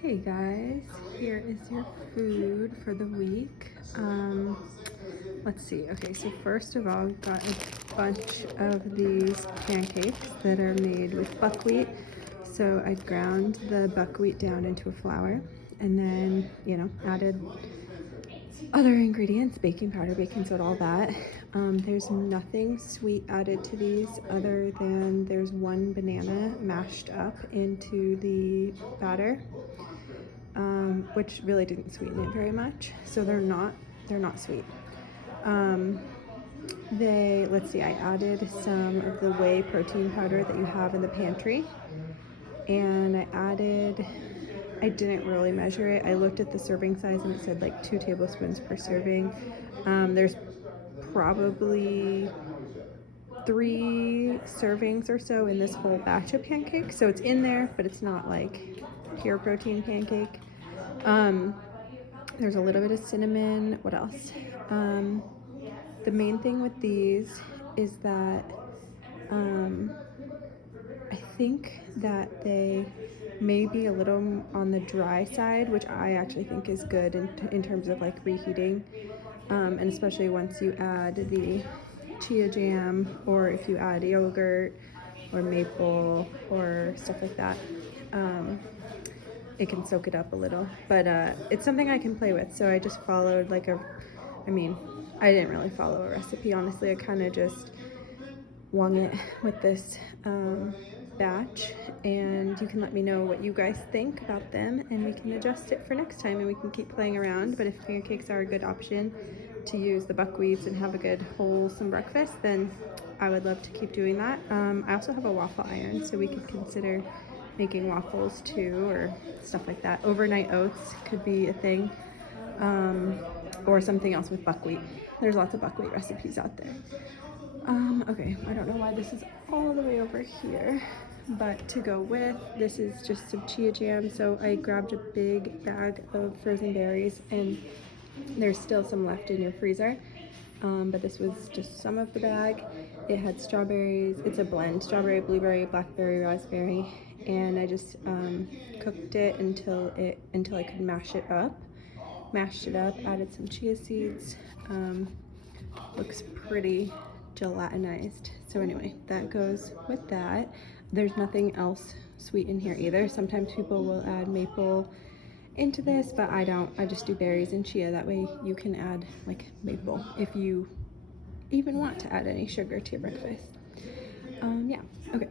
Hey guys, here is your food for the week. Let's see. Okay, so first of all, we've got a bunch of these pancakes that are made with buckwheat. So I ground the buckwheat down into a flour and then, added other ingredients, baking powder, baking soda, all that. There's nothing sweet added to these other than there's one banana mashed up into the batter, which really didn't sweeten it very much. So they're not sweet. Um, let's see, I added some of the whey protein powder that you have in the pantry, and I didn't really measure it. I looked at the serving size and it said like 2 tablespoons per serving. There's probably 3 servings or so in this whole batch of pancakes, so it's in there, but it's not like pure protein pancake. There's a little bit of cinnamon. What else? The main thing with these is that I think that they may be a little on the dry side, which I actually think is good in terms of like reheating, and especially once you add the chia jam, or if you add yogurt or maple or stuff like that. It can soak it up a little, but it's something I can play with. So I just followed I didn't really follow a recipe, honestly. I kind of just wung it with this batch, and you can let me know what you guys think about them, and we can adjust it for next time, and we can keep playing around. But if pancakes are a good option to use the buckwheats and have a good wholesome breakfast, then I would love to keep doing that. I also have a waffle iron, so we could consider making waffles too, or stuff like that. Overnight oats could be a thing, or something else with buckwheat. There's lots of buckwheat recipes out there. Okay, I don't know why this is all the way over here, but to go with, this is just some chia jam. So I grabbed a big bag of frozen berries, and there's still some left in your freezer. But this was just some of the bag. It had strawberries. It's a blend: strawberry, blueberry, blackberry, raspberry, and I just cooked it until I could mash it up. Mashed it up, added some chia seeds. Looks pretty gelatinized. So anyway, that goes with that. There's nothing else sweet in here either. Sometimes people will add maple into this, but I don't. I just do berries and chia. That way you can add like maple if you even want to add any sugar to your breakfast. Yeah, okay.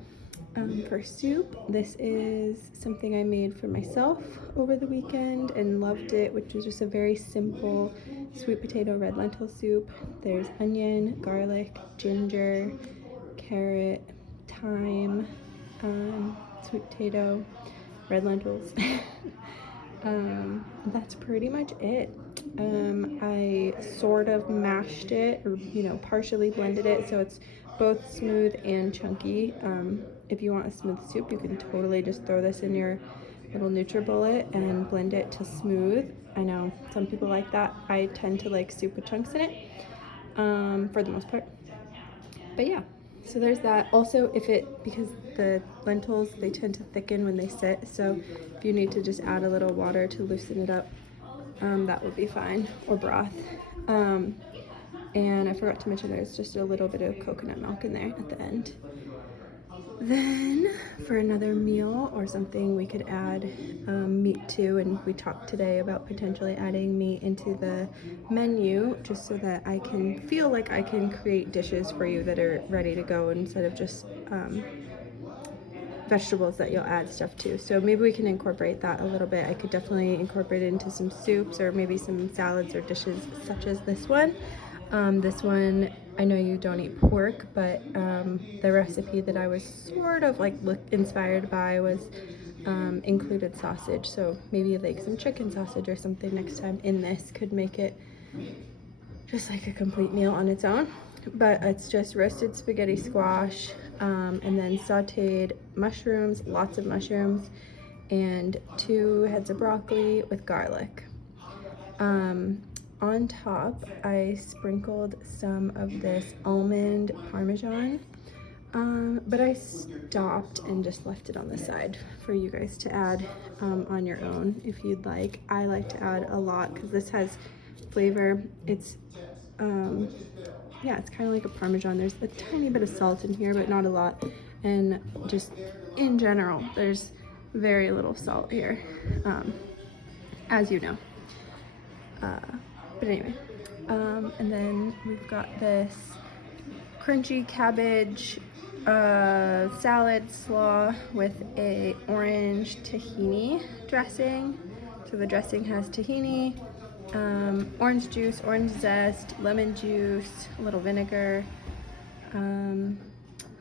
For soup, this is something I made for myself over the weekend and loved it, which was just a very simple sweet potato red lentil soup. There's onion, garlic, ginger, carrot, thyme, sweet potato, red lentils. That's pretty much it. I sort of mashed it, or partially blended it, so it's both smooth and chunky. If you want a smooth soup, you can totally just throw this in your little NutriBullet and blend it to smooth. I know some people like that. I tend to like soup with chunks in it, for the most part. But yeah, so there's that. Also, because the lentils, they tend to thicken when they sit, so if you need to just add a little water to loosen it up, that would be fine, or broth. And I forgot to mention there's just a little bit of coconut milk in there at the end. Then for another meal or something, we could add meat too, and we talked today about potentially adding meat into the menu, just so that I can feel like I can create dishes for you that are ready to go instead of just vegetables that you'll add stuff to. So maybe we can incorporate that a little bit. I could definitely incorporate it into some soups, or maybe some salads or dishes such as this one. This one, I know you don't eat pork, but the recipe that I was sort of like inspired by was included sausage. So maybe like some chicken sausage or something next time in this could make it just like a complete meal on its own. But it's just roasted spaghetti squash, and then sauteed mushrooms, lots of mushrooms, and 2 heads of broccoli with garlic. On top, I sprinkled some of this almond parmesan But I stopped and just left it on the side for you guys to add on your own if you'd like. I like to add a lot because this has flavor. It's yeah, it's kind of like a Parmesan. There's a tiny bit of salt in here, but not a lot. And just in general, there's very little salt here, as you know. But anyway, and then we've got this crunchy cabbage salad slaw with a orange tahini dressing. So the dressing has tahini, orange juice, orange zest, lemon juice, a little vinegar,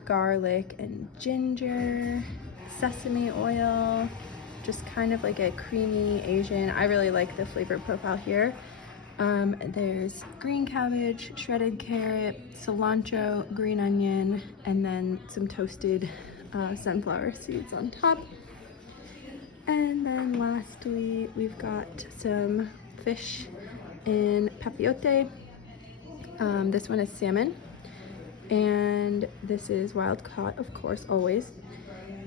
garlic and ginger, sesame oil, just kind of like a creamy Asian. I really like the flavor profile here. There's green cabbage, shredded carrot, cilantro, green onion, and then some toasted sunflower seeds on top. And then lastly, we've got some fish in papillote. This one is salmon, and this is wild caught, of course, always.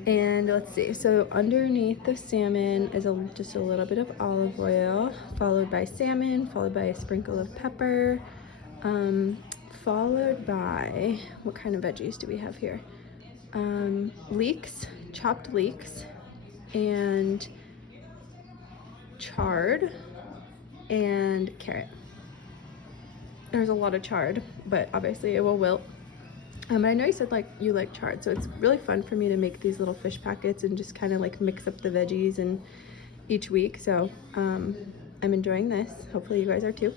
And let's see, so underneath the salmon is just a little bit of olive oil, followed by salmon, followed by a sprinkle of pepper, followed by, what kind of veggies do we have here? Leeks, chopped leeks, and chard, and carrot. There's a lot of chard, but obviously it will wilt. I know you said like you like chard, so it's really fun for me to make these little fish packets and just kind of like mix up the veggies and each week. So I'm enjoying this. Hopefully you guys are too.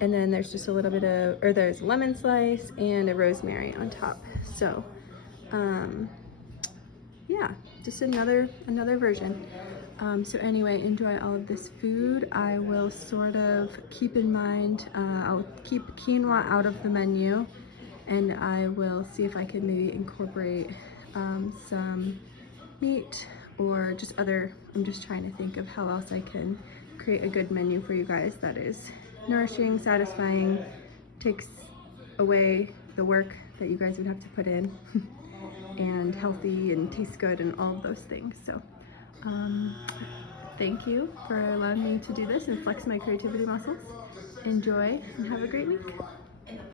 And then there's just a little bit of, or there's lemon slice and a rosemary on top. So yeah, just another version. So anyway, enjoy all of this food. I will sort of keep in mind, I'll keep quinoa out of the menu, and I will see if I can maybe incorporate some meat or just other, I'm just trying to think of how else I can create a good menu for you guys that is nourishing, satisfying, takes away the work that you guys would have to put in, and healthy and tastes good and all of those things. So thank you for allowing me to do this and flex my creativity muscles. Enjoy and have a great week.